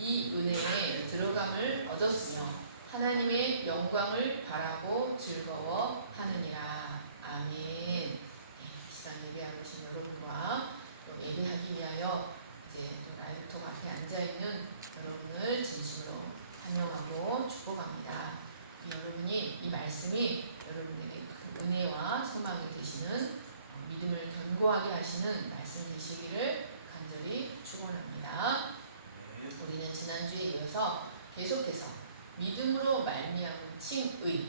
이 은혜에 들어감을 얻었으며 하나님의 영광을 바라고 즐거워하느니라. 아멘. 이 시간 예배하고 계신 여러분과 또 예배하기 위하여 이제 또 라이브톡 앞에 앉아있는 여러분을 진심으로 환영하고 축복합니다. 여러분이 이 말씀이 여러분에게 그 은혜와 소망이 되시는 믿음을 견고하게 하시는 말씀 되시기를 간절히 축원합니다. 우리는 지난주에 이어서 계속해서 믿음으로 말미암은 칭의,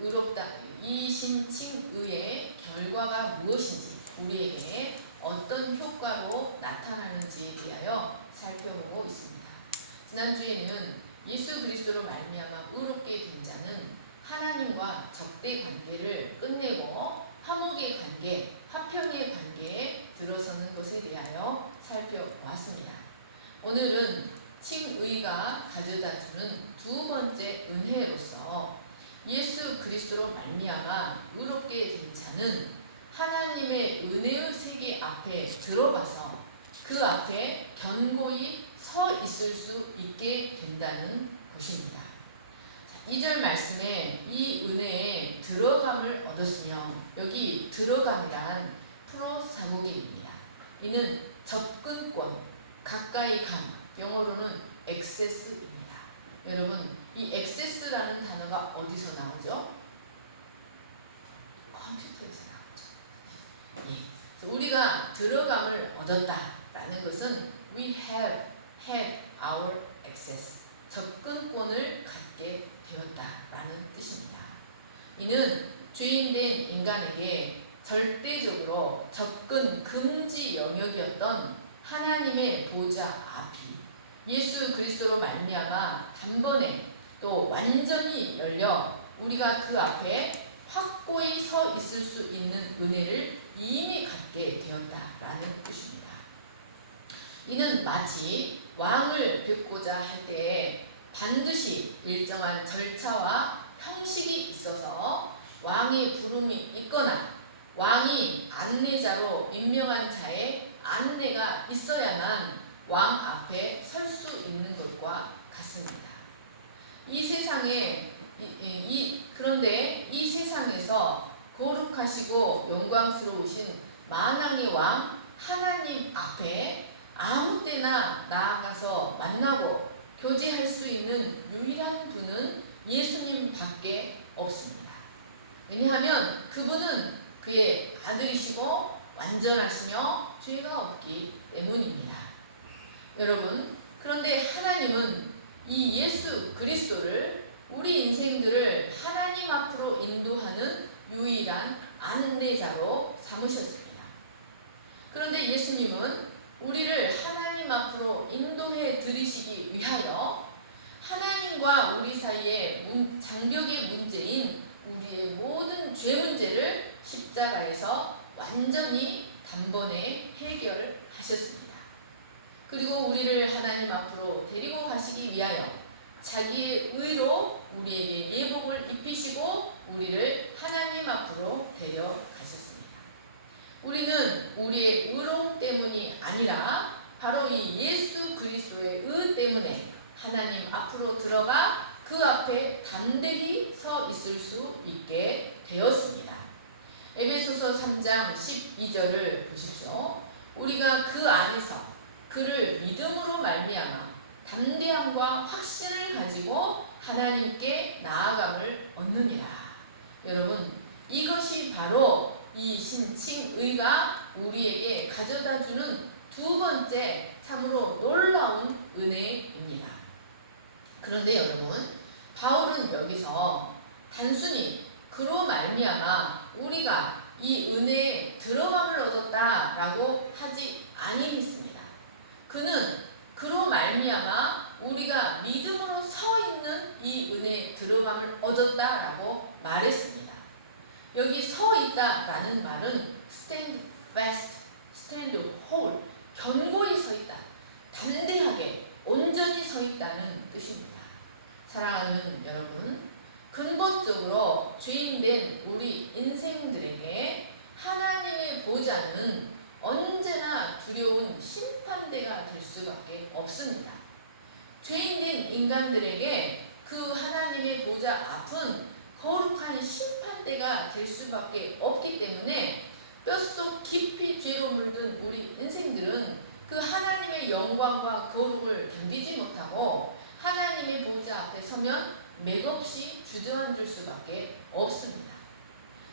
의롭다 이신 칭의의 결과가 무엇인지, 우리에게 어떤 효과로 나타나는지에 대하여 살펴보고 있습니다. 지난주에는 예수 그리스도로 말미암아 의롭게 된 자는 하나님과 적대 관계를 끝내고 화목의 관계, 화평의 관계에 들어서는 것에 대하여 살펴보았습니다. 오늘은 칭의가 가져다주는 두 번째 은혜로서 예수 그리스도로 말미암아 의롭게 된 자는 하나님의 은혜의 세계 앞에 들어가서 그 앞에 견고히 서 있을 수 있게 된다는 것입니다. 2절 말씀에 이 은혜에 들어감을 얻었으며, 여기 들어간다는 프로사고계입니다. 이는 접근권, 가까이 감, 영어로는 액세스입니다. 여러분, 이 액세스라는 단어가 어디서 나오죠? 컴퓨터에서 나오죠. 예. 우리가 들어감을 얻었다라는 것은 we have had our access, 접근권을 갖게 되었다라는 뜻입니다. 이는 죄인된 인간에게 절대적으로 접근 금지 영역이었던 하나님의 보좌 앞이 예수 그리스도로 말미암아 단번에 또 완전히 열려 우리가 그 앞에 확고히 서 있을 수 있는 은혜를 이미 갖게 되었다라는 뜻입니다. 이는 마치 왕을 뵙고자 할 때에 반드시 일정한 절차와 형식이 있어서 왕의 부름이 있거나 왕이 안내자로 임명한 자의 안내가 있어야만 왕 앞에 설 수 있는 것과 같습니다. 이 세상에 그런데 이 세상에서 거룩하시고 영광스러우신 만왕의 왕 하나님 앞에 아무 때나 나아가서 만나고 교제할 수 있는 유일한 분은 예수님 밖에 없습니다. 왜냐하면 그분은 그의 아들이시고 완전하시며 죄가 없기 때문입니다. 여러분, 그런데 하나님은 이 예수 그리스도를, 우리 인생들을 하나님 앞으로 인도하는 유일한 안내자로 삼으셨습니다. 그런데 예수님은 우리를 하나님 앞으로 인도해 드리시기 위하여 하나님과 우리 사이의 장벽의 문제인 우리의 모든 죄 문제를 십자가에서 완전히 단번에 해결하셨습니다. 그리고 우리를 하나님 앞으로 데리고 가시기 위하여 자기의 의로 우리에게 예복을 입히시고 우리를 하나님 앞으로 데려가셨습니다. 우리는 우리의 의로움 때문이 아니라 바로 이 예수 그리스도의 의 때문에 하나님 앞으로 들어가 그 앞에 담대히 서 있을 수 있게 되었습니다. 에베소서 3장 12절을 보십시오. 우리가 그 안에서 그를 믿음으로 말미암아 담대함과 확신을 가지고 하나님께 나아감을 얻느니라. 여러분, 이것이 바로 이 신칭의가 우리에게 가져다주는 두 번째 참으로 놀라운 은혜입니다. 그런데 여러분, 바울은 여기서 단순히 그로 말미암아 우리가 이 은혜에 들어감을 얻었다라고 하지 아니했습니다. 그는 그로 말미암아 우리가 믿음으로 서 있는 이 은혜에 들어감을 얻었다라고 말했습니다. 여기 서 있다라는 말은 stand fast, stand whole, 견고히 서 있다, 담대하게 온전히 서 있다는 뜻입니다. 사랑하는 여러분, 근본적으로 죄인된 우리 인생들에게 하나님의 보좌는 언제나 두려운 심판대가 될 수밖에 없습니다. 죄인된 인간들에게 그 하나님의 보좌 앞은 거룩한 심판대가 될 수밖에 없기 때문에 뼛속 깊이 죄로 물든 우리 인생들은 그 하나님의 영광과 거룩을 견디지 못하고 하나님의 보좌 앞에 서면 맥없이 주저앉을 수밖에 없습니다.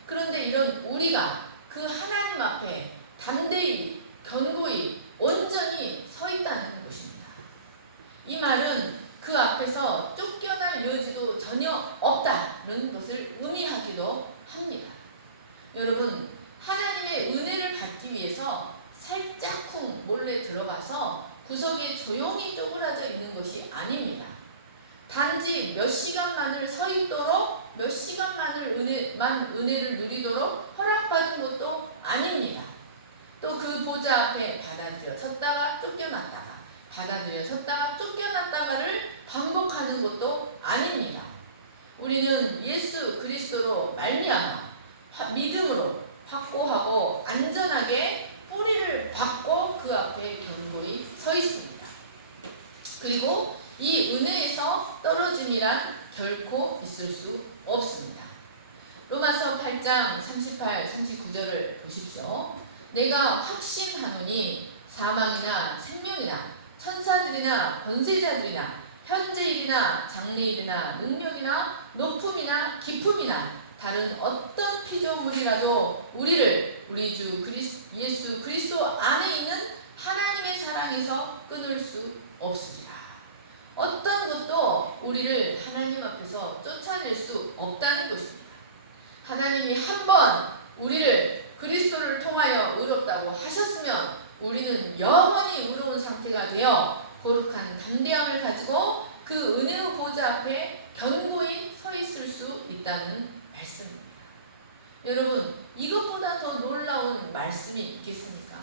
그런데 이런 우리가 그 하나님 앞에 담대히 견고히 온전히 서 있다는 것입니다. 이 말은 그 앞에서 쫓겨날 여지도 전혀 없다는 것을 의미하기도 합니다. 여러분, 하나님의 은혜를 받기 위해서 살짝쿵 몰래 들어가서 구석에 조용히 쪼그라져 있는 것이 아닙니다. 단지 몇 시간만을 서 있도록 몇 시간만을 은혜를 누리도록 허락받은 것도 아닙니다. 또 그 보좌 앞에 받아들여 섰다가 쫓겨났다가 받아들여 섰다가 쫓겨났다가를 반복하는 것도 아닙니다. 우리는 예수 그리스도로 말미암아 믿음으로 확고하고 안전하게 뿌리를 박고 그 앞에 견고히 서 있습니다. 그리고 이 은혜에서 떨어짐이란 결코 있을 수 없습니다. 로마서 8장 38, 39절을 보십시오. 내가 확신하노니 사망이나 생명이나 천사들이나 권세자들이나 현재일이나 장래일이나 능력이나 높음이나 깊음이나 다른 어떤 피조물이라도 우리를 우리 주 예수 그리스도 안에 있는 하나님의 사랑에서 끊을 수 없습니다. 어떤 것도 우리를 하나님 앞에서 쫓아낼 수 없다는 것입니다. 하나님이 한번 우리를 그리스도를 통하여 의롭다고 하셨으면 우리는 영원히 의로운 상태가 되어 거룩한 담대함을 가지고 그 은혜의 보좌 앞에 견고히 서 있을 수 있다는 말씀입니다. 여러분, 이것보다 더 놀라운 말씀이 있겠습니까?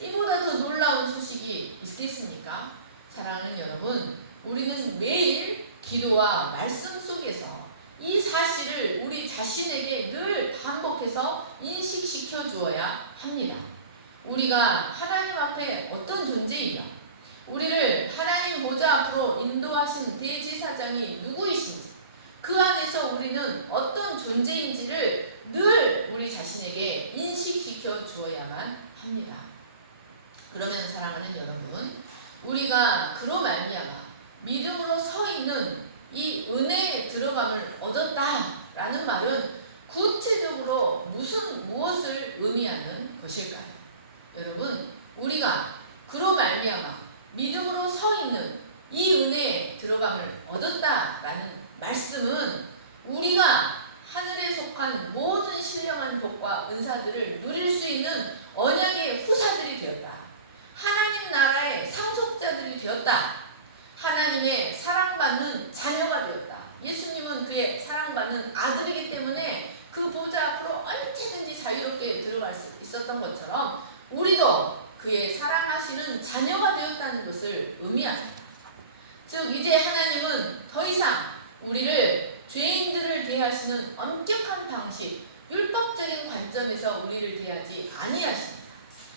이보다 더 놀라운 소식이 있겠습니까? 사랑하는 여러분, 우리는 매일 기도와 말씀 속에서 이 사실을 우리 자신에게 늘 반복해서 인식시켜 주어야 합니다. 우리가 하나님 앞에 어떤 존재이며 우리를 하나님 보좌 앞으로 인도하신 대제사장이 누구이신지 그 안에서 우리는 어떤 존재인지를 늘 우리 자신에게 인식시켜 주어야만 합니다. 그러면 사랑하는 여러분, 우리가 그로 말미암아 믿음으로 서 있는 이 은혜의 들어감을 얻었다라는 말은 구체적으로 무엇을 의미하는 것일까요? 여러분, 우리가 그로 말미암아 믿음으로 서 있는 이 은혜의 들어감을 얻었다라는 말씀은 우리가 하늘에 속한 모든 신령한 복과 은사들을 누릴 수 있는 언약의 후사들이 되었다. 하나님 나라의 상속자들이 되었다. 하나님의 사랑받는 자녀가 되었다. 예수님은 그의 사랑받는 아들이기 때문에 그 보좌 앞으로 언제든지 자유롭게 들어갈 수 있었던 것처럼 우리도 그의 사랑하시는 자녀가 되었다는 것을 의미합니다. 즉 이제 하나님은 더 이상 우리를 죄인들을 대하시는 엄격한 방식, 율법적인 관점에서 우리를 대하지 아니하십니다.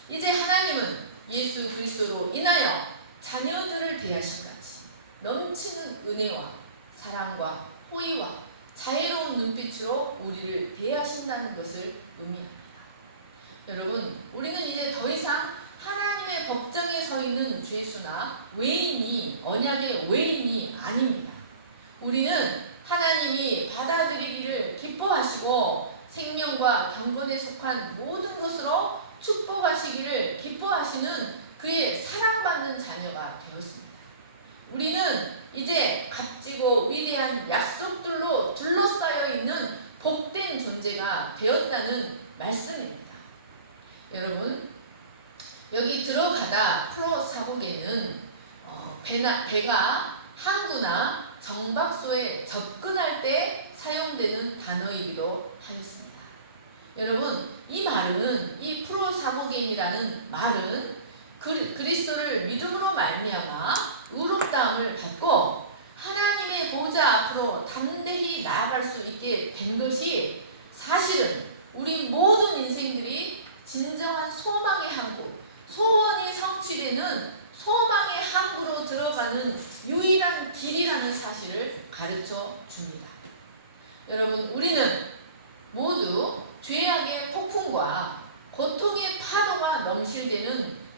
이제 하나님은 예수 그리스도로 인하여 자녀들을 대하신 같이 넘치는 은혜와 사랑과 호의와 자애로운 눈빛으로 우리를 대하신다는 것을 의미합니다. 여러분, 우리는 이제 더 이상 하나님의 법정에 서 있는 죄수나 외인이 언약의 외인이 아닙니다. 우리는 하나님이 받아들이기를 기뻐하시고 생명과 경건에 속한 모든 것으로 축복하시기를 기뻐하시는 그의 사랑받는 자녀가 되었습니다. 우리는 이제 값지고 위대한 약속들로 둘러싸여 있는 복된 존재가 되었다는 말씀입니다. 여러분, 여기 들어가다 프로사복에는 배가 항구나 정박소에 접근할 때 사용되는 단어이기도 하였습니다. 여러분, 이 말은, 이 프로사복엔이라는 말은 그리스도를 믿음으로 말미암아 의롭다함을 받고 하나님의 보좌 앞으로 담대히 나아갈 수 있게 된 것이 사실은 우리 모든 인생들이 진정한 소망의 항구, 소원이 성취되는 소망의 항구로 들어가는 유일한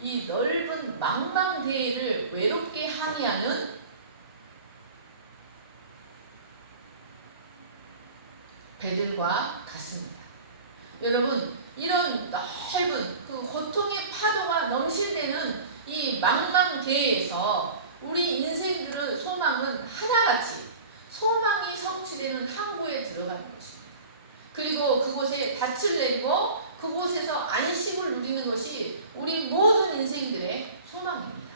이 넓은 망망대해를 외롭게 항해하는 배들과 같습니다. 여러분, 이런 넓은 그 고통의 파도가 넘실대는 이 망망대해에서 우리 인생들의 소망은 하나같이 소망이 성취되는 항구에 들어가는 것입니다. 그리고 그곳에 닻을 내리고 그곳에서 안식을 누리는 것이 우리 모든 인생들의 소망입니다.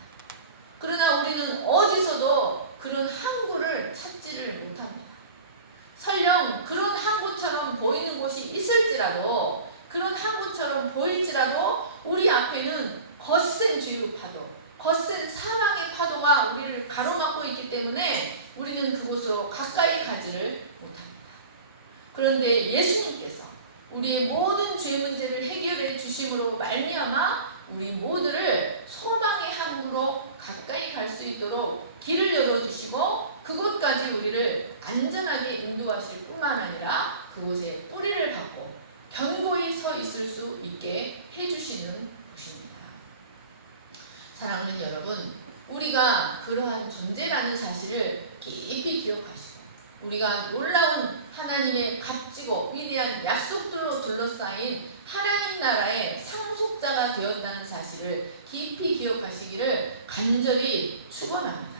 그러나 우리는 어디서도 그런 항구를 찾지를 못합니다. 설령 그런 항구처럼 보이는 곳이 있을지라도, 그런 항구처럼 보일지라도 우리 앞에는 거센 죄의 파도, 거센 사망의 파도가 우리를 가로막고 있기 때문에 우리는 그곳으로 가까이 가지를 못합니다. 그런데 예수님께서 우리의 모든 죄 문제를 해결해 주심으로 말미암아 우리 모두를 소망의 항구로 가까이 갈 수 있도록 길을 열어주시고 그곳까지 우리를 안전하게 인도하실 뿐만 아니라 그곳에 뿌리를 받고 견고히 서 있을 수 있게 해주시는 곳입니다. 사랑하는 여러분, 우리가 그러한 존재라는 사실을 깊이 기억하시고 우리가 놀라운 하나님의 값지고 위대한 약속들로 둘러싸인 하나님 나라의 상속자가 되었다는 사실을 깊이 기억하시기를 간절히 축원합니다.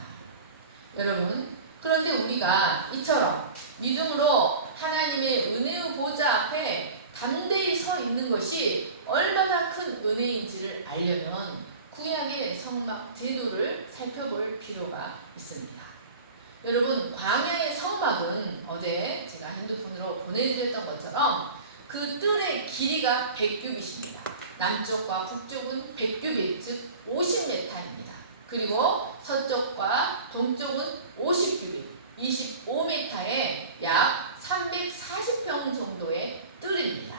여러분, 그런데 우리가 이처럼 믿음으로 하나님의 은혜의 보좌 앞에 담대히 서 있는 것이 얼마나 큰 은혜인지를 알려면 구약의 성막 제도를 살펴볼 필요가 있습니다. 여러분, 광야의 성막은 어제 제가 핸드폰으로 보내드렸던 것처럼 그 뜰의 길이가 100규빗입니다. 남쪽과 북쪽은 100규빗, 즉 50m입니다. 그리고 서쪽과 동쪽은 50규빗, 25m에 약 340평 정도의 뜰입니다.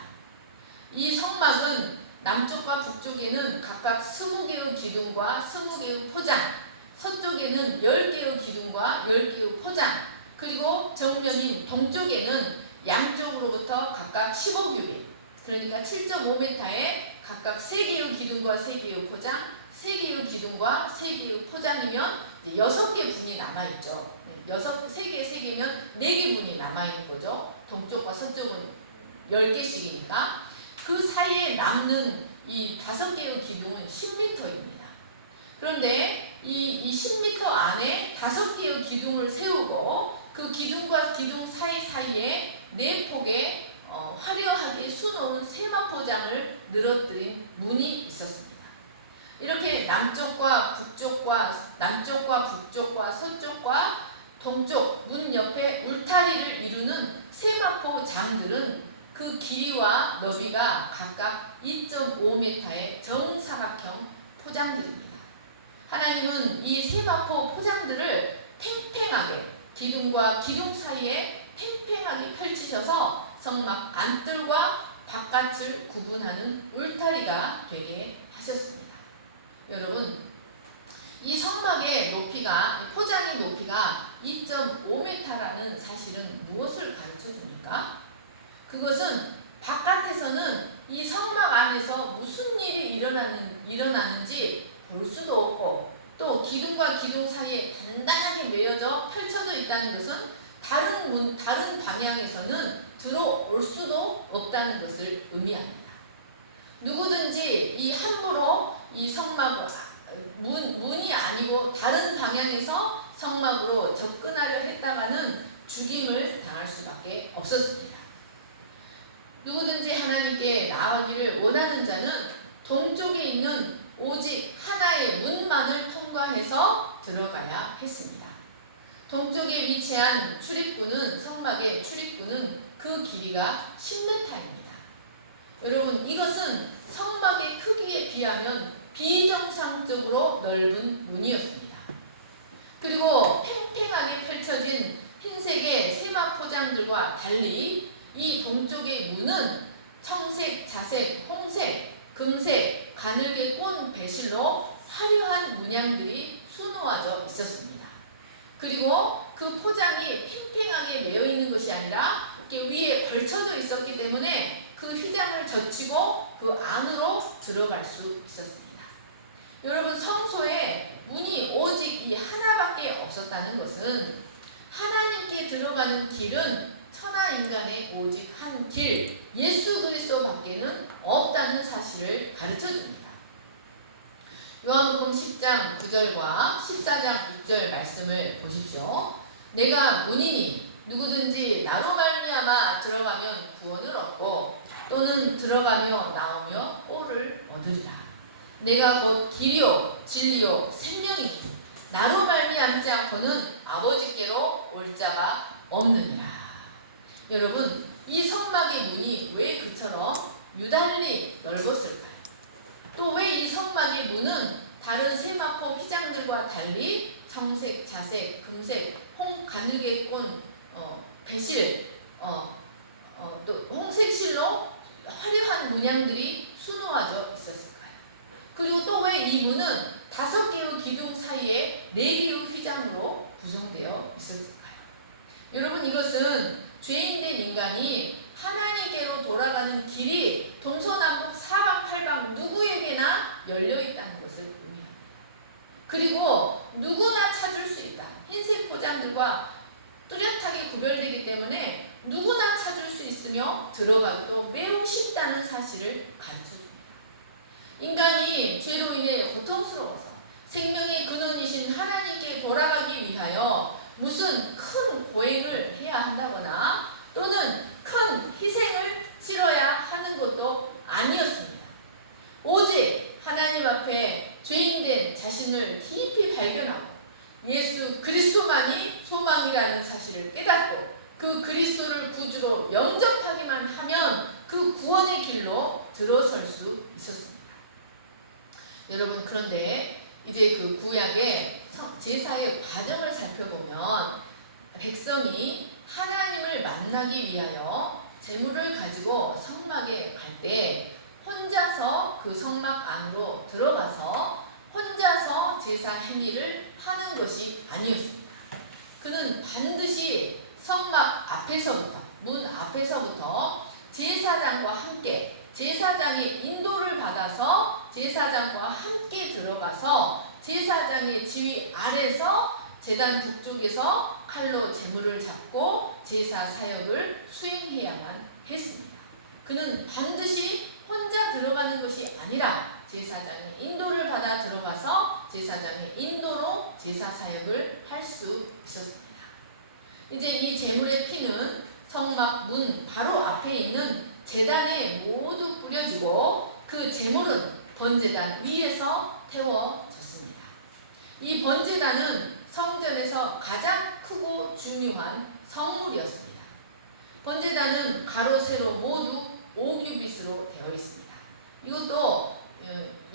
이 성막은 남쪽과 북쪽에는 각각 20개의 기둥과 20개의 포장, 서쪽에는 10개의 기둥과 10개의 포장, 그리고 정면인 동쪽에는 양쪽으로부터 각각 15규빗, 그러니까 7.5m에 각각 3개의 기둥과 3개의 포장, 3개의 기둥과 3개의 포장이면 6개 분이 남아있죠. 3개면 4개 분이 남아있는 거죠. 동쪽과 서쪽은 10개씩이니까 그 사이에 남는 이 5개의 기둥은 10m입니다. 그런데 이 10m 안에 5개의 기둥을 세우고 그 기둥과 기둥 사이사이에 4폭의 화려하게 수놓은 세마포장을 늘어뜨린 문이 있었습니다. 이렇게 남쪽과 북쪽과 서쪽과 동쪽 문 옆에 울타리를 이루는 세마포 장들은 그 길이와 너비가 각각 2.5m의 정사각형 포장들입니다. 하나님은 이 세마포 포장들을 팽팽하게 기둥과 기둥 사이에 팽팽하게 펼치셔서 성막 안뜰과 바깥을 구분하는 울타리가 되게 하셨습니다. 여러분, 이 성막의 높이가, 포장의 높이가 2.5m라는 사실은 무엇을 가르쳐 줍니까? 그것은 바깥에서는 이 성막 안에서 무슨 일이 일어나는지 볼 수도 없고, 또 기둥과 기둥 사이에 단단하게 매여져 펼쳐져 있다는 것은 다른 방향에서는 들어올 수도 없다는 것을 의미합니다. 누구든지 이 함부로 이 성막 문이 아니고 다른 방향에서 성막으로 접근하려 했다가는 죽임을 당할 수밖에 없었습니다. 누구든지 하나님께 나아가기를 원하는 자는 동쪽에 있는 오직 하나의 문만을 통과해서 들어가야 했습니다. 동쪽에 위치한 출입구는, 성막의 출입구는 그 길이가 10m입니다. 여러분, 이것은 성막의 크기에 비하면 비정상적으로 넓은 문이었습니다. 그리고 팽팽하게 펼쳐진 흰색의 세마포장들과 달리 이 동쪽의 문은 청색, 자색, 홍색, 금색, 가늘게 꼰 배실로 화려한 문양들이 수놓아져 있었습니다. 그리고 그 포장이 팽팽하게 매여 있는 것이 아니라 이렇게 위에 걸쳐져 있었기 때문에 그 휘장을 젖히고 그 안으로 들어갈 수 있었습니다. 여러분, 성소에 문이 오직 이 하나밖에 없었다는 것은 하나님께 들어가는 길은 천하 인간의 오직 한 길, 예수 그리스도밖에는 없다는 사실을 가르쳐 줍니다. 요한복음 10장 9절과 14장 6절 말씀을 보십시오. 내가 문이니 누구든지 나로 말미암아 들어가면 구원을 얻고 또는 들어가며 나오며 꼴을 얻으리라. 내가 곧 길이요 진리요 생명이니 나로 말미암지 않고는 아버지께로 올 자가 없느니라. 여러분, 이 성막의 문이 왜 그처럼 유달리 넓었을까요? 또 왜 이 성막의 문은 다른 세마포 휘장들과 달리 청색, 자색, 금색, 홍 가늘게꼰 배실, 또 홍색실로 화려한 문양들이 수놓아져 있었을까요? 그리고 또 왜 이 문은 5개의 기둥 사이에 4개의 휘장으로 구성되어 있었을까요? 여러분, 이것은 죄인된 인간이 하나님께로 돌아가는 길이 동서남북 사방팔방 누구에게나 열려있다는 것을 의미합니다. 그리고 누구나 찾을 수 있다. 흰색 포장들과 뚜렷하게 구별되기 때문에 누구나 찾을 수 있으며 들어가기도 매우 쉽다는 사실을 가르쳐줍니다. 인간이 죄로 인해 고통스러워서 생명의 근원이신 하나님께 돌아가기 위하여 무슨 큰 고행을 해야 한다거나 또는 큰 희생을 치러야 하는 것도 아니었습니다. 오직 하나님 앞에 죄인된 자신을 깊이 발견하고 예수 그리스도만이 소망이라는 사실을 깨닫고 그 그리스도를 구주로 영접하기만 하면 그 구원의 길로 들어설 수 있었습니다. 여러분, 그런데 이제 그 구약의 제사의 과정을 살펴보면 백성이 하나님을 만나기 위하여 제물을 가지고 성막에 갈 때 혼자서 그 성막 안으로 들어가서 혼자서 제사 행위를 하는 것이 아니었습니다. 그는 반드시 성막 앞에서부터, 문 앞에서부터 제사장과 함께 제사장의 인도를 받아서 제사장과 함께 들어가서 제사장의 지휘 아래서 제단 북쪽에서 칼로 제물을 잡고 제사 사역을 수행해야만 했습니다. 그는 반드시 혼자 들어가는 것이 아니라 제사장의 인도를 받아 들어가서 제사장의 인도로 제사 사역을 할 수 있었습니다. 이제 이 제물의 피는 성막 문 바로 앞에 있는 제단에 모두 뿌려지고 그 제물은 번제단 위에서 태워졌습니다. 이 번제단은 성전에서 가장 크고 중요한 성물이었습니다. 번제단은 가로 세로 모두 5규빗으로 되어 있습니다. 이것도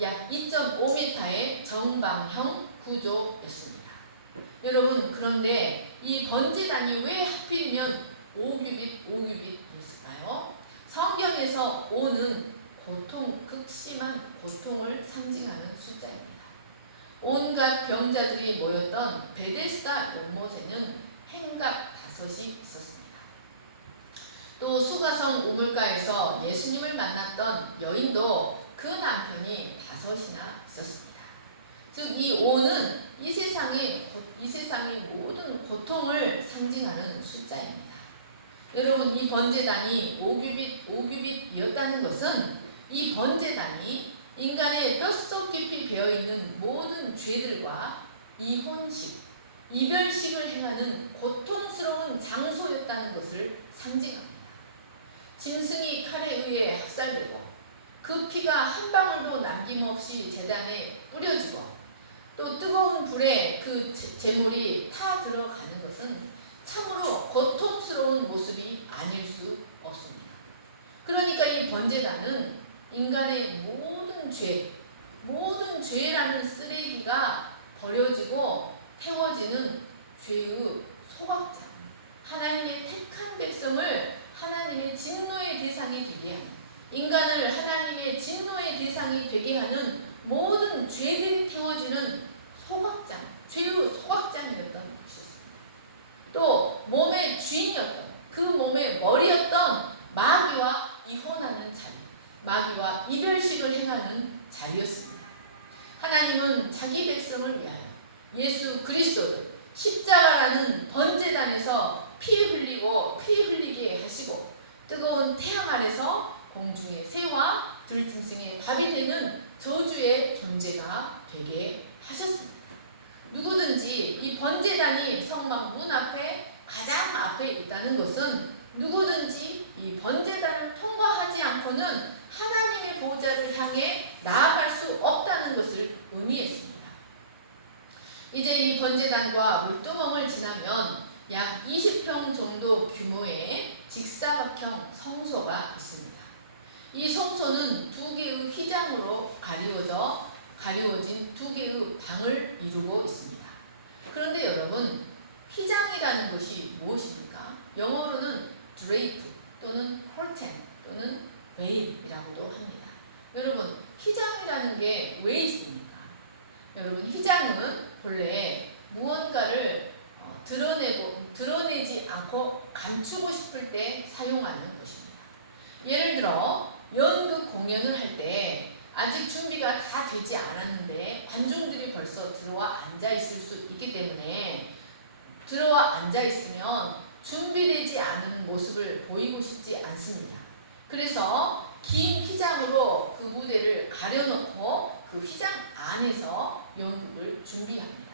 약 2.5m의 정방형 구조였습니다. 여러분, 그런데 이 번제단이 왜 하필이면 5규빗이었을까요? 성경에서 5는 고통, 극심한 고통을 상징하는 숫자입니다. 온갖 병자들이 모였던 베데스다 연못에는 행각 5이 있었습니다. 또 수가성 우물가에서 예수님을 만났던 여인도 그 남편이 5이나 있었습니다. 즉, 이 5는 이 세상의 모든 고통을 상징하는 숫자입니다. 여러분, 이 번제단이 5규빗이었다는 것은 이 번제단이 인간의 뼛속 깊이 배어있는 모든 죄들과 이혼식, 이별식을 행하는 고통스러운 장소였다는 것을 상징합니다. 짐승이 칼에 의해 학살되고 그 피가 한 방울도 남김없이 제단에 뿌려지고 또 뜨거운 불에 그 제물이 타 들어가는 것은 참으로 고통스러운 모습이 아닐 수 없습니다. 그러니까 이 번제단은 인간의 모든 죄라는 쓰레기가 버려지고 태워지는 죄의 소각장, 하나님의 택한 백성을 하나님의 진노의 대상이 되게 하는, 인간을 하나님의 진노의 대상이 되게 하는 모든 죄들이 태워지는 소각장, 죄의 소각장이었던 것이었습니다. 또 몸의 주인이었던, 그 몸의 머리였던 마귀와 이혼하는 자리, 마귀와 이별식을 행하는 자리였습니다. 하나님은 자기 백성을 위하여 예수 그리스도를 십자가라는 번제단에서 피 흘리게 하시고 뜨거운 태양 아래서 공중의 새와 들짐승의 밥이 되는 저주의 존재가 되게 하셨습니다. 누구든지 이 번제단이 성막 문 앞에 가장 앞에 있다는 것은 누구든지 이 번제단을 통과하지 않고는 하나님의 보좌를 향해 나아갈 수 없다는 것을 의미했습니다. 이제 이 번제단과 물두멍을 지나면 약 20평 정도 규모의 직사각형 성소가 있습니다. 이 성소는 두 개의 휘장으로 가리워진 두 개의 방을 이루고 있습니다. 그런데 여러분, 휘장이라는 것이 무엇입니까? 영어로는 drape 또는 curtain 또는 veil이라고도 합니다. 여러분, 휘장이라는 게 왜 있습니까? 여러분, 휘장은 본래 무언가를 드러내지 않고 감추고 싶을 때 사용하는 것입니다. 예를 들어 연극 공연을 할 때 아직 준비가 다 되지 않았는데 관중들이 벌써 들어와 앉아 있을 수 있기 때문에 들어와 앉아 있으면 준비되지 않은 모습을 보이고 싶지 않습니다. 그래서 긴 휘장으로 그 무대를 가려놓고 그 휘장 안에서 연극을 준비합니다.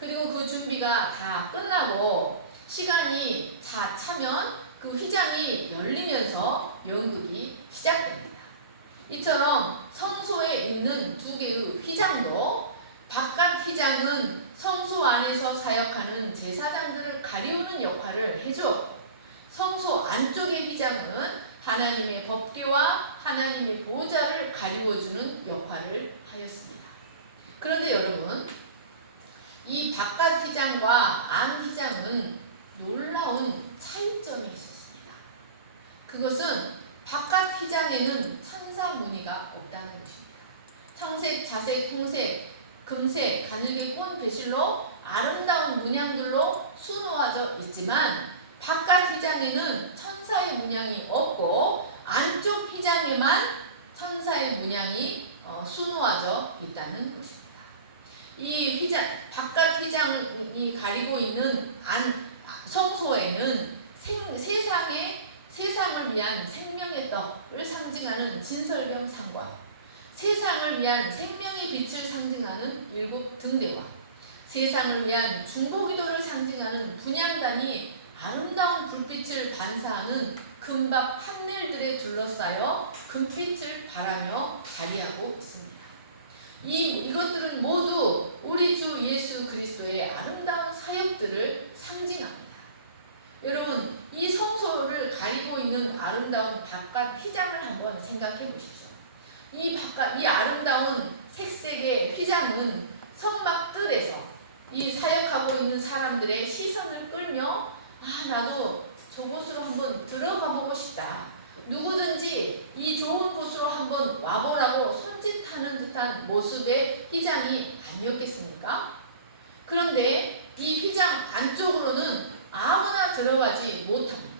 그리고 그 준비가 다 끝나고 시간이 차면 그 휘장이 열리면서 연극이 시작됩니다. 이처럼 성소에 있는 두 개의 휘장도 바깥 휘장은 성소 안에서 사역하는 제사장들을 가리우는 역할을 해주었고 성소 안쪽의 휘장은 하나님의 법궤와 하나님의 보좌를 가리워주는 역할을 하였습니다. 그런데 여러분, 이 바깥 휘장과 안 휘장은 놀라운 차이점이 있었습니다. 그것은 바깥 휘장에는 천사 무늬가 없다는 것입니다. 청색, 자색, 홍색, 금색, 가늘게 꼰 배실로 아름다운 문양들로 수놓아져 있지만 바깥 휘장에는 천사의 문양이 없고 안쪽 휘장에만 천사의 문양이 수놓아져 있다는 것입니다. 이 휘장, 바깥 휘장이 가리고 있는 성소에는 세상을 위한 생명의 떡을 상징하는 진설병 상과 세상을 위한 생명의 빛을 상징하는 7 등대와 세상을 위한 중보기도를 상징하는 분향단이 아름다운 불빛을 반사하는 금박 판넬들에 둘러싸여 금빛을 발하며 자리하고 있습니다. 이것들은 모두 우리 주 예수 그리스도의 아름다운 사역들을 상징합니다. 여러분, 이 성소를 가리고 있는 아름다운 바깥 휘장을 한번 생각해 보십시오. 이 아름다운 색색의 휘장은 성막 뜰에서 이 사역하고 있는 사람들의 시선을 끌며 나도 저곳으로 한번 들어가 보고 싶다. 누구든지 이 좋은 곳으로 한번 와보라고 손짓하는 듯한 모습의 휘장이 아니었겠습니까? 그런데 이 휘장 안쪽으로는 아무나 들어가지 못합니다.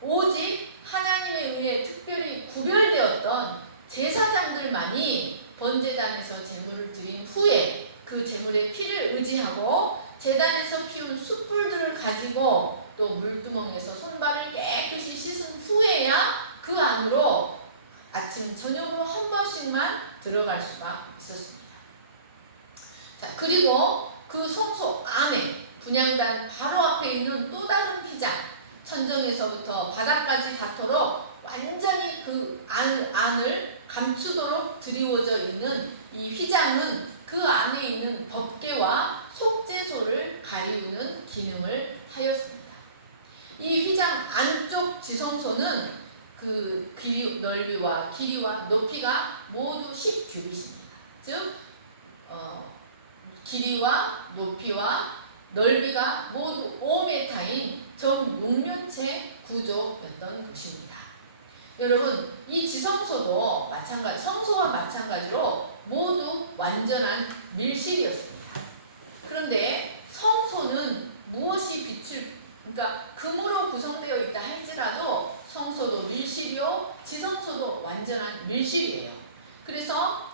오직 하나님에 의해 특별히 구별되었던 제사장들만이 번제단에서 제물을 드린 후에 그 제물의 피를 의지하고 제단에서 피운 숯불들을 가지고 또 물두멍에서 손발을 깨끗이 씻은 후에야 그 안으로 아침 저녁으로 한 번씩만 들어갈 수가 있었습니다. 자, 그리고 그 성소 안에 분향단 바로 앞에 있는 또 다른 휘장, 천정에서부터 바닥까지 닿도록 완전히 그 안을 감추도록 드리워져 있는 이 휘장은 그 안에 있는 법궤와 속죄소를 가리우는 기능을 하였습니다. 이 휘장 안쪽 지성소는 그 넓이와 길이와 높이가 모두 10규빗입니다. 즉 길이와 높이와 넓이가 모두 5m인 정육면체 구조였던 것입니다. 여러분, 이 지성소도 성소와 마찬가지로 모두 완전한 밀실이었습니다. 그런데 성소는 무엇이 그러니까 금으로 구성되어 있다 할지라도 성소도 밀실이요, 지성소도 완전한 밀실이에요.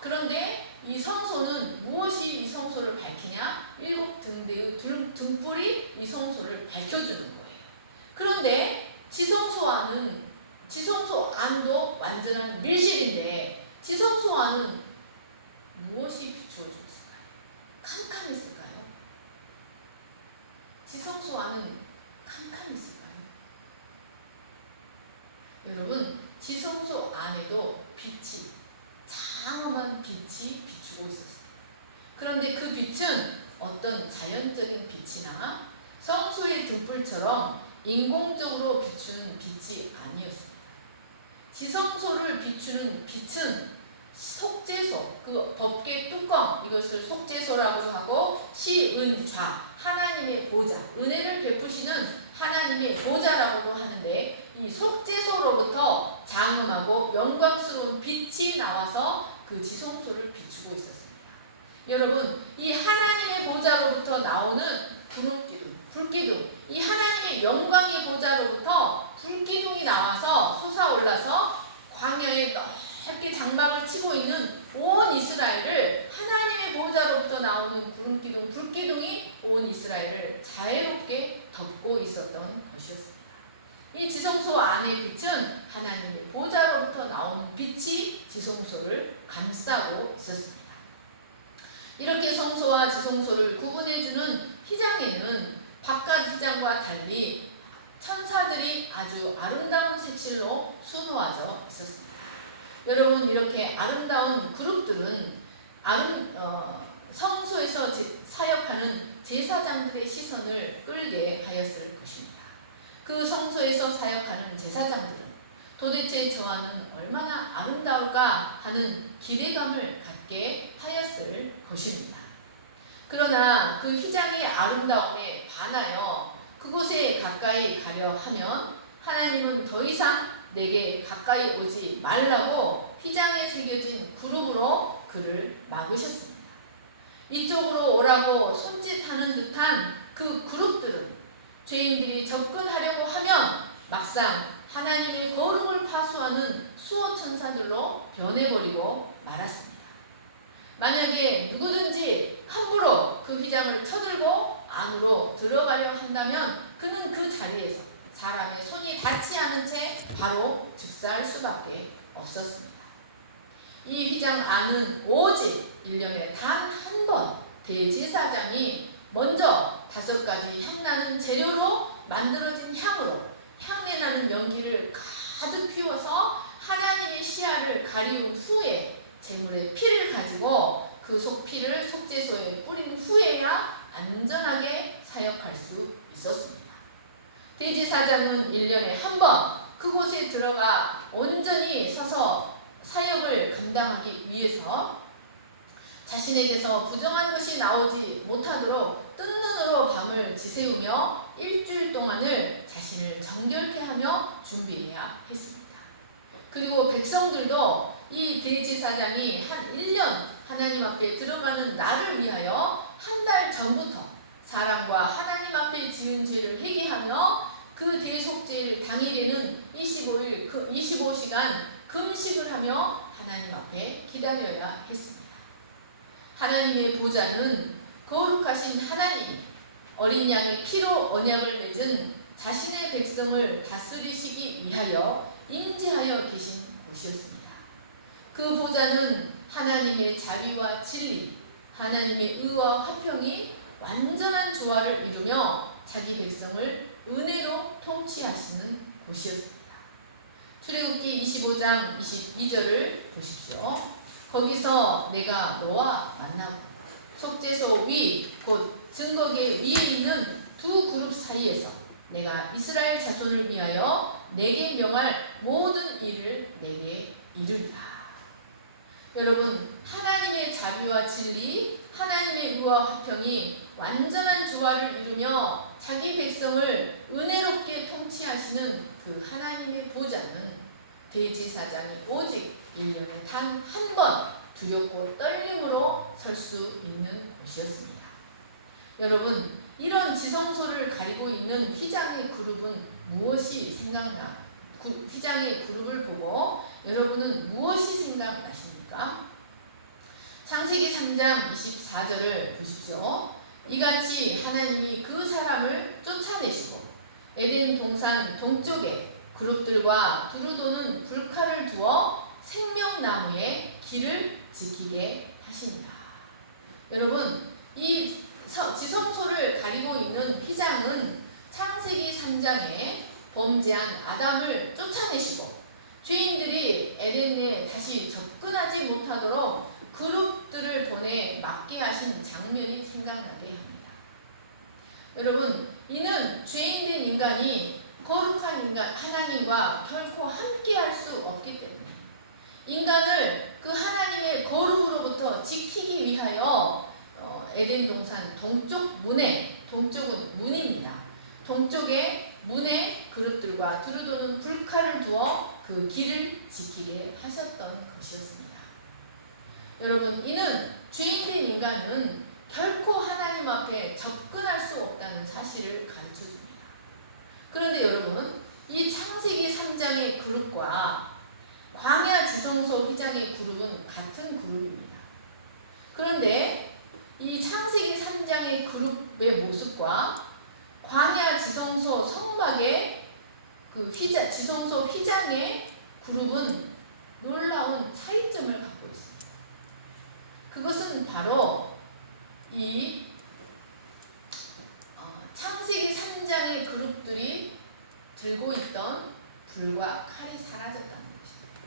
그런데 이 성소는 무엇이 이 성소를 밝히냐? 7등대의 등불이 이 성소를 밝혀주는 거예요. 그런데 지성소 안도 완전한 밀실인데 지성소 안은 무엇이 비추어주고 있을까요? 캄캄했을까요? 지성소 안은 캄캄했을까요? 여러분, 지성소 안에도 장엄한 빛이 비추고 있었습니다. 그런데 그 빛은 어떤 자연적인 빛이나 성소의 등불처럼 인공적으로 비추는 빛이 아니었습니다. 지성소를 비추는 빛은 속죄소, 그 법궤 뚜껑, 이것을 속죄소라고 하고 시은좌, 하나님의 보좌, 은혜를 베푸시는 하나님의 보좌라고도 하는데 이 속죄소로부터 장엄하고 영광스러운 빛이 나와서 그 지성소를 비추고 있었습니다. 여러분, 이 하나님의 보좌로부터 나오는 구름기둥, 불기둥, 이 하나님의 영광의 보좌로부터 불기둥이 나와서 솟아올라서 광야에 넓게 장막을 치고 있는 온 이스라엘을 하나님의 보좌로부터 나오는 구름기둥, 불기둥이 온 이스라엘을 자애롭게 덮고 있었던 것이었습니다. 이 지성소 안의 빛은 하나님의 보좌로부터 나오는 빛이 지성소를 감싸고 있었습니다. 이렇게 성소와 지성소를 구분해주는 휘장에는 바깥 휘장과 달리 천사들이 아주 아름다운 색실로 수놓아져 있었습니다. 여러분, 이렇게 아름다운 그룹들은 성소에서 사역하는 제사장들의 시선을 끌게 하였을 것입니다. 그 성소에서 사역하는 제사장들은 도대체 저 안은 얼마나 아름다울까 하는 기대감을 갖게 하였을 것입니다. 그러나 그 휘장의 아름다움에 반하여 그곳에 가까이 가려 하면 하나님은 더 이상 내게 가까이 오지 말라고 휘장에 새겨진 그룹으로 그를 막으셨습니다. 이쪽으로 오라고 손짓하는 듯한 그 그룹들은 죄인들이 접근하려고 하면 막상 하나님의 거룩을 파수하는 수호 천사들로 변해버리고 말았습니다. 만약에 누구든지 함부로 그 휘장을 쳐들고 안으로 들어가려 한다면 그는 그 자리에서 사람의 손이 닿지 않은 채 바로 즉사할 수밖에 없었습니다. 이 휘장 안은 오직 1년에 단 한 번 대제사장이 먼저 5가지 향나는 재료로 만들어진 향으로 향내나는 연기를 가득 피워서 하나님의 시야를 가리운 후에 제물의 피를 가지고 그 피를 속죄소에 뿌린 후에야 안전하게 사역할 수 있었습니다. 대제사장은 1년에 한 번 그곳에 들어가 온전히 서서 사역을 감당하기 위해서 자신에게서 부정한 것이 나오지 못하도록 뜬 눈으로 밤을 지새우며 일주일 동안을 자신을 정결케 하며 준비해야 했습니다. 그리고 백성들도 이 대제사장이 한 1년 하나님 앞에 들어가는 날을 위하여 한 달 전부터 사람과 하나님 앞에 지은 죄를 회개하며 그 대속죄일 당일에는 25시간 금식을 하며 하나님 앞에 기다려야 했습니다. 하나님의 보좌는 거룩하신 하나님, 어린 양의 피로 언약을 맺은 자신의 백성을 다스리시기 위하여 임재하여 계신 곳이었습니다. 그 보좌는 하나님의 자비와 진리, 하나님의 의와 화평이 완전한 조화를 이루며 자기 백성을 은혜로 통치하시는 곳이었습니다. 출애굽기 25장 22절을 보십시오. 거기서 내가 너와 만나고 속죄소 위 곧 증거계 위에 있는 두 그룹 사이에서 내가 이스라엘 자손을 위하여 내게 명할 모든 일을 내게 이루리라. 여러분, 하나님의 자비와 진리, 하나님의 의와 화평이 완전한 조화를 이루며 자기 백성을 은혜롭게 통치하시는 그 하나님의 보좌는 대제사장이 오직 1년에 단 한 번 두렵고 떨림으로 설 수 있는 곳이었습니다. 여러분, 이런 지성소를 가리고 있는 휘장의 그룹은 무엇이 생각나? 휘장의 그룹을 보고 여러분은 무엇이 생각나십니까? 창세기 창세기 3장 24절을 보십시오. 이같이 하나님이 그 사람을 쫓아내시고 에덴 동산 동쪽에 그룹들과 두루 도는 불칼을 두어 생명나무의 길을 지키게 하시니라. 여러분, 이 지성소를 가리고 있는 휘장은 창세기 3장에 범죄한 아담을 쫓아내시고 죄인들이 에덴에 다시 접근하지 못하도록 그룹들을 보내 막게 하신 장면이 생각나게 합니다. 여러분, 이는 죄인된 인간이 거룩한 인간 하나님과 결코 함께할 수 없기 때문에 인간을 그 하나님의 거룩으로부터 지키기 위하여 에덴 동산 동쪽 문에, 동쪽은 문입니다. 동쪽에 문에 그룹들과 두루 도는 불칼을 두어 그 길을 지키게 하셨던 것이었습니다. 여러분, 이는 죄인된 인간은 결코 하나님 앞에 접근할 수 없다는 사실을 가르쳐 줍니다. 그런데 여러분, 이 창세기 3장의 그룹과 광야 지성소 휘장의 그룹은 같은 그룹입니다. 그런데 이 창세기 3장의 그룹의 모습과 광야 지성소 성막의 그 지성소 휘장의 그룹은 놀라운 차이점을 갖고 있습니다. 그것은 바로 이 창세기 3장의 그룹들이 들고 있던 불과 칼이 사라졌다는 것입니다.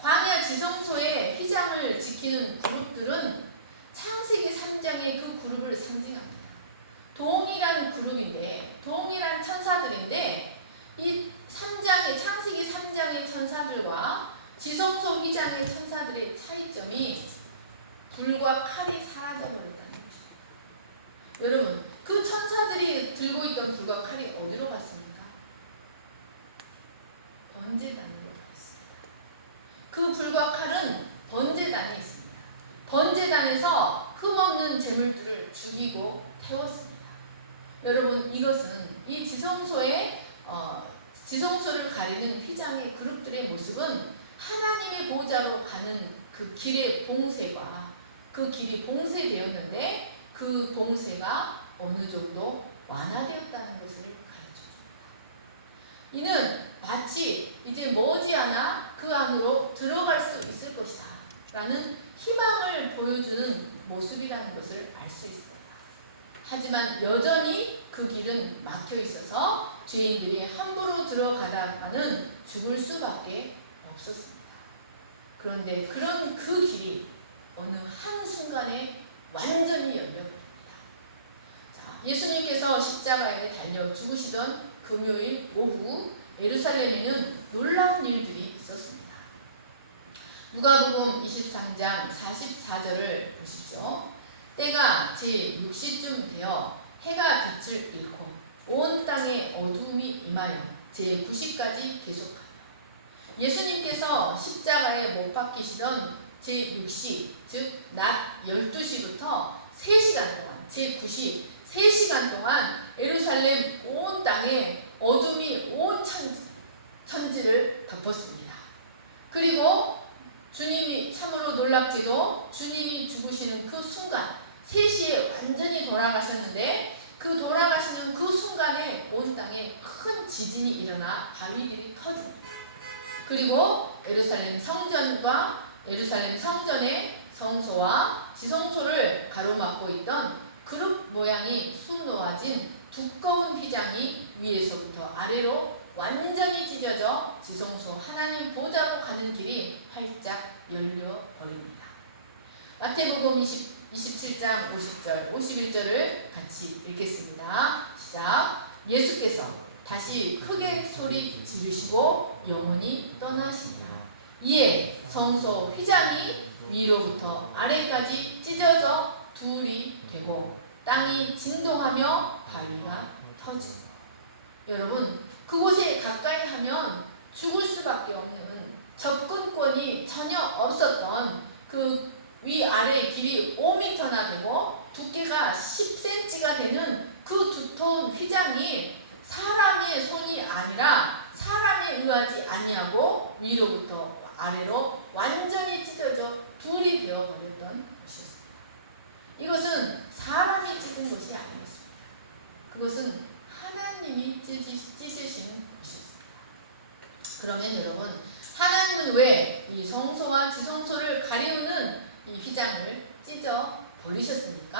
광야 지성소의 휘장을 지키는 그룹들은 창세기 3장의 그 그룹을 상징합니다. 동일한 그룹인데, 동일한 천사들인데 이 창세기 3장의 천사들과 지성소 휘장의 천사들의 차이점이 불과 칼이 사라져버렸다는 것입니다. 여러분, 그 천사들이 들고 있던 불과 칼이 어디로 갔습니까? 번제단으로 갔습니다. 그 불과 칼은 번제단에 있습니다. 번제단에서 흠없는 제물들을 죽이고 태웠습니다. 여러분, 이것은 이 지성소를 가리는 휘장의 그룹들의 모습은 하나님의 보호자로 가는 그 길의 봉쇄가, 그 길이 봉쇄되었는데 그 봉쇄가 어느 정도 완화되었다는 것을 가르쳐줍니다. 이는 마치 이제 머지않아 그 안으로 들어갈 수 있을 것이다 라는 희망을 보여주는 모습이라는 것을 알 수 있습니다. 하지만 여전히 그 길은 막혀 있어서 죄인들이 함부로 들어가다가는 죽을 수밖에 없었습니다. 그런데 그런 그 길이 어느 한순간에 완전히 열려버립니다. 자, 예수님께서 십자가에 달려 죽으시던 금요일 오후 예루살렘에는 놀라운 일들이 있었습니다. 누가복음 23장 44절을 보십시오. 때가 제6시쯤 되어 해가 빛을 잃고 온 땅에 어두움이 임하여 제9시까지 계속하며 예수님께서 십자가에 못 박히시던 제6시, 즉 낮 12시부터 3시간 동안, 제9시 3시간 동안 예루살렘 온 땅에 어둠이 온 천지를 덮었습니다. 그리고 주님이 참으로 놀랍게도 주님이 죽으시는 그 순간 3시에 완전히 돌아가셨는데 그 돌아가시는 그 순간에 온 땅에 큰 지진이 일어나 바위들이 터집니다. 그리고 예루살렘 성전의 성소와 지성소를 가로막고 있던 그룹 모양이 수놓아진 두꺼운 휘장이 위에서부터 아래로 완전히 찢어져 지성소 하나님 보좌로 가는 길이 활짝 열려버립니다. 마태복음 27장 50절, 51절을 같이 읽겠습니다. 시작. 예수께서 다시 크게 소리 지르시고 영원히 떠나시니라. 이에 성소 휘장이 위로부터 아래까지 찢어져 둘이 되고 땅이 진동하며 바위가 터지고. 여러분, 그곳에 가까이 하면 죽을 수밖에 없는 접근권이 전혀 없었던 그 위아래 길이 5m나 되고 두께가 10cm가 되는 그 두터운 휘장이 사람의 손이 아니라 사람에 의하지 아니하고 위로부터 아래로 완전히 찢어져 둘이 되어버렸던 것이었습니다. 이것은 사람이 찢은 것이 아니었습니다. 그것은 하나님이 찢으신 것이었습니다. 그러면 여러분, 하나님은 왜 이 성소와 지성소를 가리우는 이 휘장을 찢어 버리셨습니까?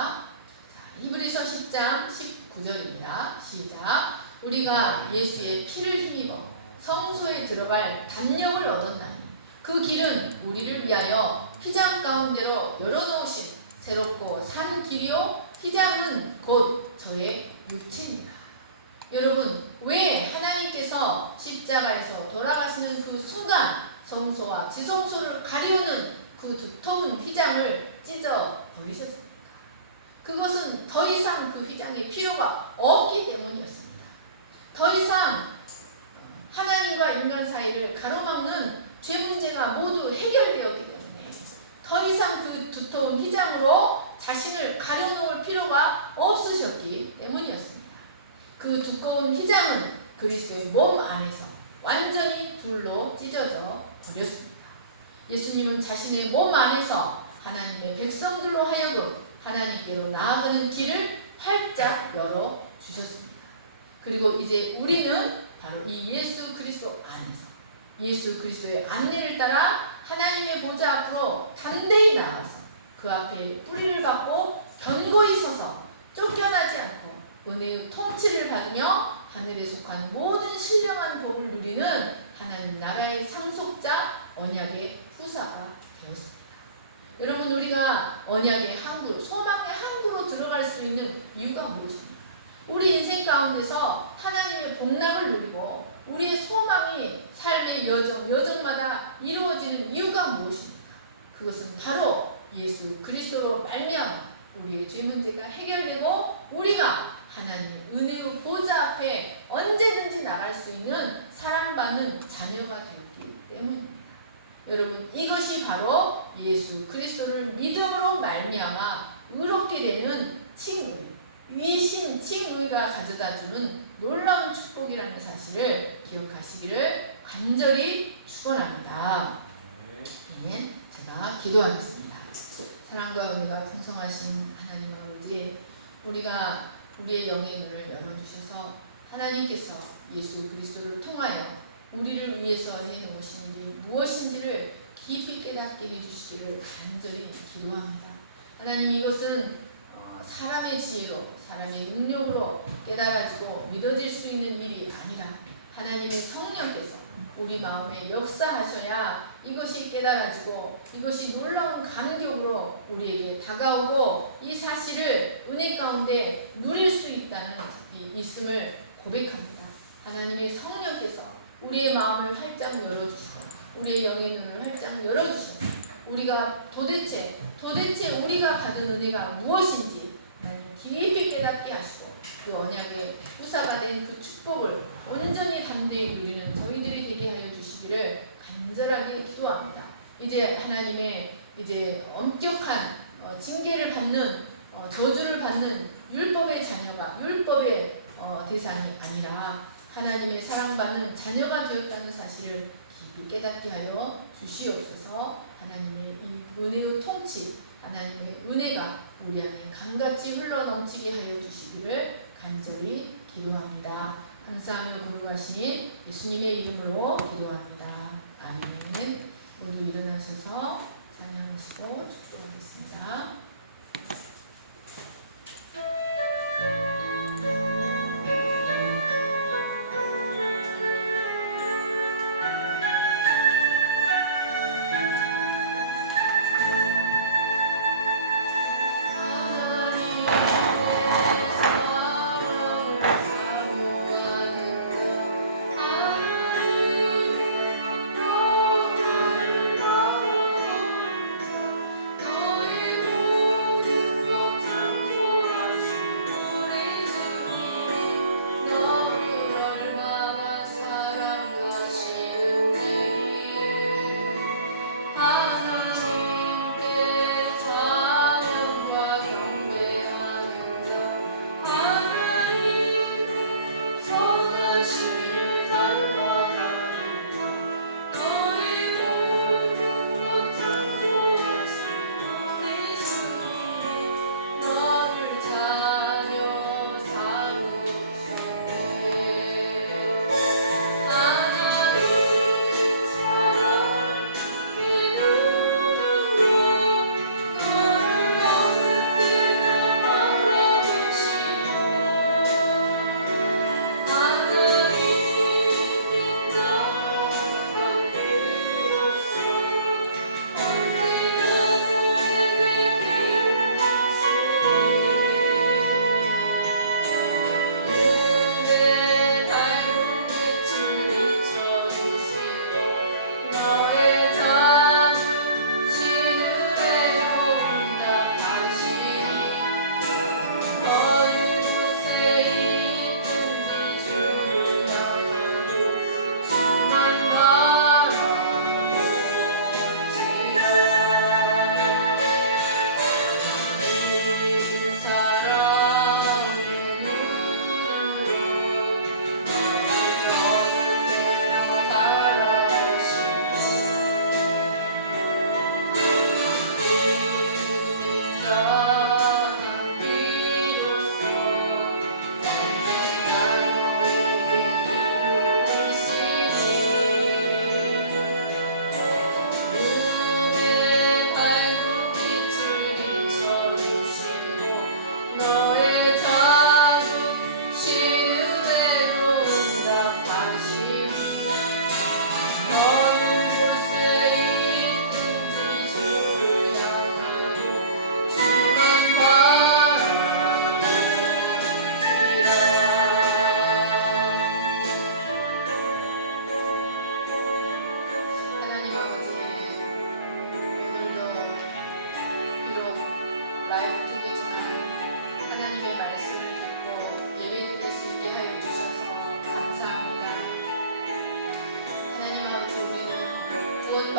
자, 히브리서 10장 19절입니다. 시작. 우리가 예수의 피를 힘입어 성소에 들어갈 담력을 얻었나니 그 길은 우리를 위하여 휘장 가운데로 열어놓으신 새롭고 산 길이요 휘장은 곧 저의 육체입니다. 여러분, 왜 하나님께서 십자가에서 돌아가시는 그 순간 성소와 지성소를 가리우는 그 두터운 휘장을 찢어 버리셨습니까? 그것은 더 이상 그 휘장이 필요가 없기 때문이었습니다. 더 이상 하나님과 인간 사이를 가로막는 죄 문제가 모두 해결되었기 때문에 더 이상 그 두터운 휘장으로 자신을 가려놓을 필요가 없으셨기 때문이었습니다. 그 두꺼운 휘장은 그리스도의 몸 안에서 완전히 둘로 찢어져 버렸습니다. 예수님은 자신의 몸 안에서 하나님의 백성들로 하여금 하나님께로 나아가는 길을 활짝 열어주셨습니다. 그리고 이제 우리는 바로 이 예수 그리스도 안에서 예수 그리스도의 안내를 따라 하나님의 보좌 앞으로 담대히 나가서 그 앞에 뿌리를 받고 견고히 서서 쫓겨나지 않고 은혜의 통치를 받으며 하늘에 속한 모든 신령한 복을 누리는 하나님 나라의 상속자 언약의 후사가 되었습니다. 여러분, 우리가 언약의 항구로, 소망의 항구로 들어갈 수 있는 이유가 무엇입니까? 우리 인생 가운데서 하나님의 복락을 누리고 우리의 소망이 삶의 여정마다 이루어지는 이유가 무엇입니까? 그것은 바로 예수 그리스도로 말미암아 우리의 죄 문제가 해결되고 우리가 하나님의 은혜의 보좌 앞에 언제든지 나갈 수 있는 사랑받는 자녀가 되었기 때문입니다. 여러분, 이것이 바로 예수 그리스도를 믿음으로 말미암아 의롭게 되는 칭의, 위신 칭의가 가져다주는 놀라운 축복이라는 사실을 기억하시기를 간절히 축원합니다. 네, 제가 기도하겠습니다. 사랑과 은혜가 풍성하신 하나님 아버지, 우리가 우리의 영의 눈을 열어주셔서 하나님께서 예수 그리스도를 통하여 우리를 위해서 해놓으신 일이 무엇인지를 깊이 깨닫게 해주시기를 간절히 기도합니다. 하나님, 이것은 사람의 지혜로, 사람의 능력으로 깨달아지고 믿어질 수 있는 일이 아니라 하나님의 성령께서 우리 마음에 역사하셔야 이것이 깨달아지고 이것이 놀라운 감격으로 우리에게 다가오고 이 사실을 은혜 가운데 누릴 수 있다는 이 있음을 고백합니다. 하나님의 성령께서 우리의 마음을 활짝 열어주시고 우리의 영의 눈을 활짝 열어주셔서 우리가 도대체 우리가 받은 은혜가 무엇인지 깊이 깨닫게 하시고 그 언약의 후사가 된 그 축복을 온전히 담대히 누리는 저희들이 되게 하여 주시기를 간절하게 기도합니다. 이제 하나님의 엄격한 징계를 받는 저주를 받는 율법의 자녀가 율법의 대상이 아니라 하나님의 사랑받는 자녀가 되었다는 사실을 깊이 깨닫게 하여 주시옵소서. 하나님의 이 은혜의 통치, 하나님의 은혜가 우리 안에 강같이 흘러넘치게 하여 주시기를 간절히 기도합니다. 감사하며 거룩하신 예수님의 이름으로 기도합니다. 아멘. 모두 일어나셔서 찬양하시고 축도하겠습니다.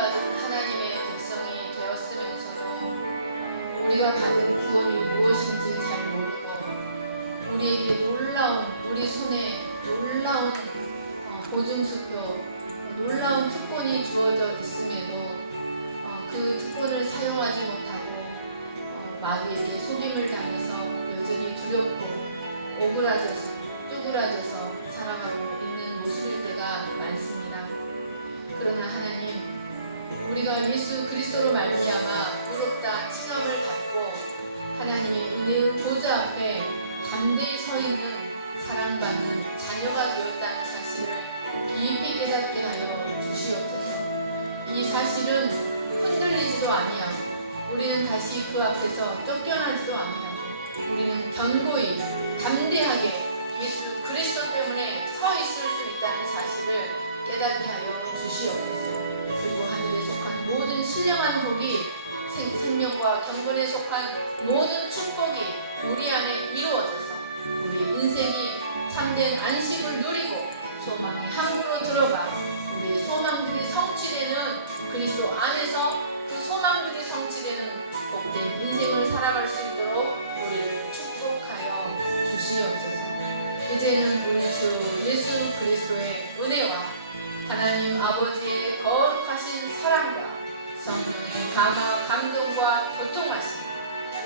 구원받은 하나님의 백성이 되었으면서도 우리가 받은 구원이 무엇인지 잘 모르고 우리에게 우리 손에 놀라운 보증수표, 놀라운 특권이 주어져 있음에도 그 특권을 사용하지 못하고 마귀에게 속임을 당해서 여전히 두렵고 오그라져서 쭈그라져서 살아가고 있는 모습일 때가 많습니다. 그러나 하나님, 우리가 예수 그리스도로 말미암아 의롭다 칭함을 받고 하나님의 은혜의 보좌 앞에 담대히 서 있는 사랑받는 자녀가 되었다는 사실을 깊이 깨닫게 하여 주시옵소서. 이 사실은 흔들리지도 아니하고 우리는 다시 그 앞에서 쫓겨나지도 아니하고 우리는 견고히 담대하게 예수 그리스도 때문에 서 있을 수 있다는 사실을 깨닫게 하여 주시옵소서. 그리고 하늘에 속한 모든 신령한 복이 생명과 경건에 속한 모든 축복이 우리 안에 이루어져서 우리 인생이 참된 안식을 누리고 소망의 항구로 들어가 우리의 소망들이 성취되는 그리스도 안에서 그 소망들이 성취되는 복된 인생을 살아갈 수 있도록 우리를 축복하여 주시옵소서. 이제는 우리 주 예수 그리스도의 은혜와 하나님 아버지의 거룩하신 사랑과 성령의 감동과 교통하심,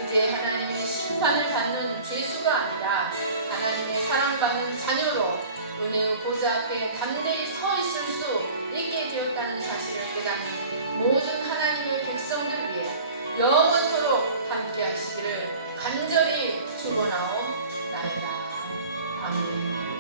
이제 하나님의 심판을 받는 죄수가 아니라 하나님의 사랑받는 자녀로 은혜의 보좌 앞에 담대히 서 있을 수 있게 되었다는 사실을 깨닫는 모든 하나님의 백성들 위해 영원토록 함께 하시기를 간절히 축원하옵나이다. 아멘.